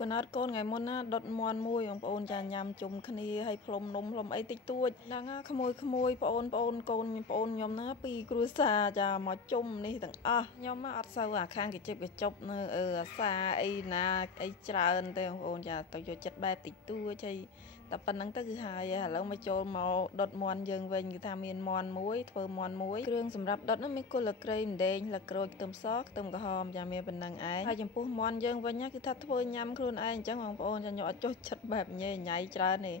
កណាត់កូនថ្ងៃមុនណាដុតមន់មួយបងប្អូនចាញ៉ាំជុំគ្នាហើយផ្លុំនំផ្លុំអីតិចតួចហ្នឹងក្មួយបងប្អូនកូនបងប្អូនខ្ញុំហ្នឹងពីគ្រួសារចាមកជុំនេះទាំងអស់ខ្ញុំអត់សូវអាខាងកញ្ចប់កញ្ចប់នៅអាសាអីណាអីច្រើនទេបងប្អូនចាទៅយកចិត្តបែបតិចតួចហើយតែប៉ុណ្្នឹងទៅគឺហើយឥឡូវមកចូលមកដុតមន់យើងវិញគឺថាមានមន់មួយធ្វើមន់មួយគ្រឿងសម្រាប់ដុតនោះមានគល់លក្រៃម្ដេងលក្រូចខ្ទឹមសខ្ទឹមក្រហមចាមានប៉ុណ្្នឹងឯងហើយចំពោះមន់យើងវិញគឺថាធ្វើញ៉ាំខ្លួនឯងអញ្ចឹងបងប្អូនចាខ្ញុំអត់ចុះចិត្តបែបញ៉ៃញ៉ៃច្រើនទេយ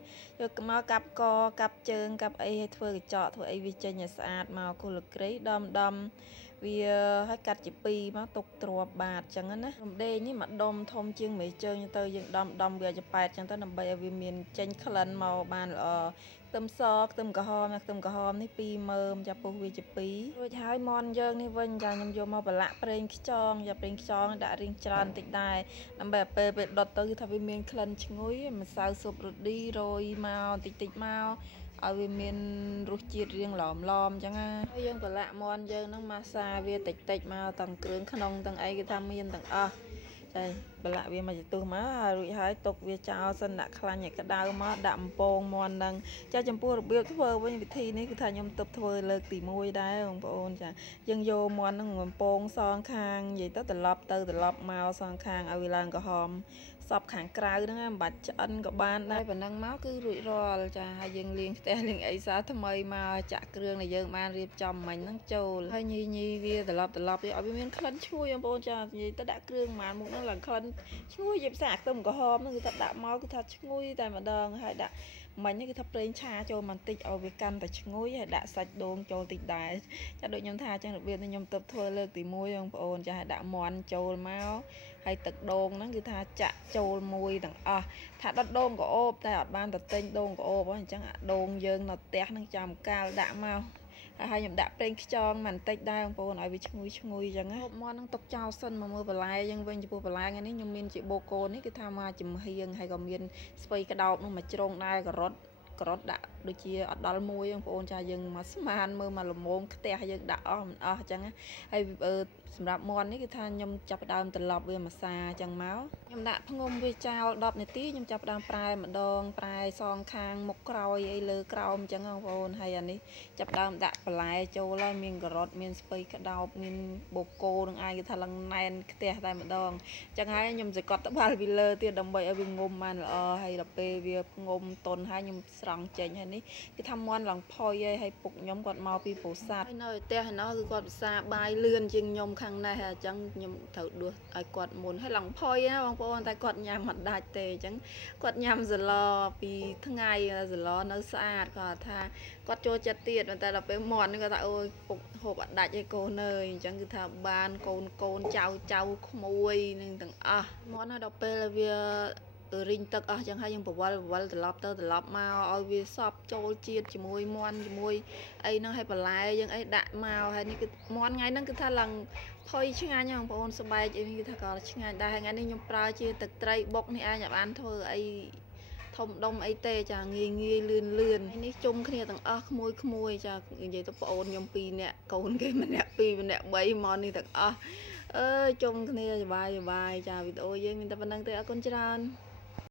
កមកកាប់កកាប់ជើងកាប់អីឲ្យធ្វើកញ្ចក់ធ្វើអីវាចេញឲ្យស្អាតមកគល់លក្រៃដំវាឲ្យកាត់ជាពីរមកទុកទ្រាប់បាតអញ្ចឹងណារំដេងនេះមកដុំធំជាងមេជើងទៅយើងដំវាជាប៉ែតអញ្ចឹងទៅដើម្បីឲ្យវាមានចេញក្លិនមកបានល្អខ្ទឹមសខ្ទឹមក្រហមនេះ2មើមចាពុះវាជា2រួចហើយមន់យើងនេះវិញចាខ្ញុំយកមកប្រឡាក់ប្រេងខ្យងចាប្រេងខ្យងដាក់រៀងច្រើនបន្តិចដែរដើម្បីពេលដុតទៅគឺថាវាមានក្លិនឈ្ងុយម្សៅស៊ុបរ៉ូឌីរោយមកតិចមកឲ្យវាមានរសជាតិរៀងឡមអញ្ចឹងណាហើយយើងប្រឡាក់មន់យើងហ្នឹងម៉ាសាវាតិចមកទាំងគ្រឿងក្នុងទាំងអីគឺថាមានទាំងអស់ចាប្រឡាក់វាមកចតុះមកហើយរួចហើយទុកវាចោលសិនដាក់ខ្លាញ់ឲ្យក្តៅមកដាក់អំពងមន់ហ្នឹងចាចំពោះរបៀបធ្វើវិញវិធីនេះគឺថាខ្ញុំទើបធ្វើលើកទី1ដែរបងប្អូនចាយើងយកមន់ហ្នឹងអំពងសងខាងនិយាយទៅត្រឡប់មកសងខាងឲ្យវាឡើងក្រហមសពខាងក្រៅហ្នឹងមិនបាច់ឆ្អិនក៏បានដែរប៉ុណ្ណឹងមកគឺរួចរាល់ចាហើយយើងលាងផ្ទះលាងអីសាថ្មីមកចាក់គ្រឿងដែលយើងបានរៀបចំមិញហ្នឹងចូលហើយញីវាត្រឡប់វាឲ្យវាមានក្លិនឈ្ងុយបងប្អូនចានិយាយទៅដាក់គ្រឿងប៉ុន្មានមុខហ្នឹងឡើងក្លិនឈ្ងុយជាភាសាខ្ទឹមក្រហមហ្នឹងគឺថាដាក់មកគឺថាឈ្ងុយតែម្ដងហើយដាក់មិញនេះគឺថាប្រេងឆាចូលបន្តិចឲ្យវាកាន់តែឈ្ងុយហើយដាក់សាច់ដូងចូលតិចដែរចាដូចខ្ញុំថាអញ្ចឹងរបៀបនេះខ្ញុំទៅធ្វើលើកទី1បងប្អូនចាឲ្យដាក់មាន់ចូលមកហើយទឹកដូងហ្នឹងគឺថាចាក់ចូលមួយទាំងអស់ថាដុតដូងក្អូបតែអត់បានទៅទិញដូងក្អូបអញ្ចឹងអាដូងយើងនៅផ្ទះហ្នឹងចាំកាលដាក់មកហើយខ្ញុំដាក់ប្រេងខ្យងបន្តិចដែរបងប្អូនឲ្យវាឈ្ងុយអញ្ចឹងណាមាន់ហ្នឹងទុកចោលសិនមកមើលបន្លែយើងវិញចំពោះបន្លែថ្ងៃនេះខ្ញុំមានជាបូកូននេះគឺថាមកចំហៀងហើយក៏មានស្ពៃក្តោបនោះមកជ្រុងដែរការ៉ុតដាក់ដូចជាអត់ដល់មួយបងប្អូនចាយើងមកស្មានមើលមកល្មមខ្ទះយើងដាក់អស់មិនអស់អញ្ចឹងហើយសម្រាប់មាន់នេះគឺថាខ្ញុំចាប់ផ្ដើមត្រឡប់វាម្សាអញ្ចឹងមកខ្ញុំដាក់ភ្ងុំវាចោល10នាទីខ្ញុំចាប់ផ្ដើមប្រែម្ដងប្រែសងខាងមុខក្រោយអីលើក្រោមអញ្ចឹងបងប្អូនហើយអានេះចាប់ផ្ដើមដាក់បន្លែចូលហើយមានការ៉ុតមានស្ពៃក្តោបមានបូកូនឹងឯងគឺថាឡើងណែនខ្ទះតែម្ដងអញ្ចឹងហើយខ្ញុំសកត់ត្បាល់ពីលើទៀតដើម្បីឲ្យវាងុំបានល្អហើយដល់ពេលវាងុំតុនហើយខ្ញុំស្រង់ចេញហើយនេះគឺថាមាន់ឡើងផុយហើយពុកខ្ញុំគាត់មកពីពោធិ៍សាត់ហើយនៅផ្ទះឯណោះគឺគាត់ភាសាបាយលឿនជាងខ្ញុំខាងនេះអញ្ចឹងខ្ញុំត្រូវដួសឲ្យគាត់មុនហើយឡើងផុយណាបងប្អូនតែគាត់ញ៉ាំមិនដាច់ទេអញ្ចឹងគាត់ញ៉ាំសឡពីថ្ងៃសឡនៅស្អាតគាត់ថាគាត់ចូលចិត្តទៀតតែដល់ពេលមាន់គាត់ថាអូយពុកហូបអត់ដាច់ឯកូនអើយអញ្ចឹងគឺថាបានកូនចៅក្មួយនឹងទាំងអស់មាន់ដល់ពេលវារីងទឹកអស់ចឹងហើយយើងបវល់ត្រឡប់មកឲ្យវាសប់ចូលជាតិជាមួយមាន់ជាមួយអីហ្នឹងឲ្យបន្លែយើងអីដាក់មកហើយនេះគឺមាន់ថ្ងៃហ្នឹងគឺថាឡើងផុយឆ្ងាញ់បងប្អូនស្បែកអីគឺថាក៏ឆ្ងាញ់ដែរថ្ងៃនេះខ្ញុំប្រើជាទឹកត្រីបុកនេះឯងឲ្យបានធ្វើអីធំដុំអីទេចាងាយលឿននេះជុំគ្នាទាំងអស់ក្មួយចានិយាយទៅប្អូនខ្ញុំ2នាក់កូនគេម្នាក់2ម្នាក់3មកនេះទាំងអស់ជុំគ្នាសប្បាយចាវីដេអូយើងមានតែប៉ុណ្្នឹងទេអរគុណច្រើន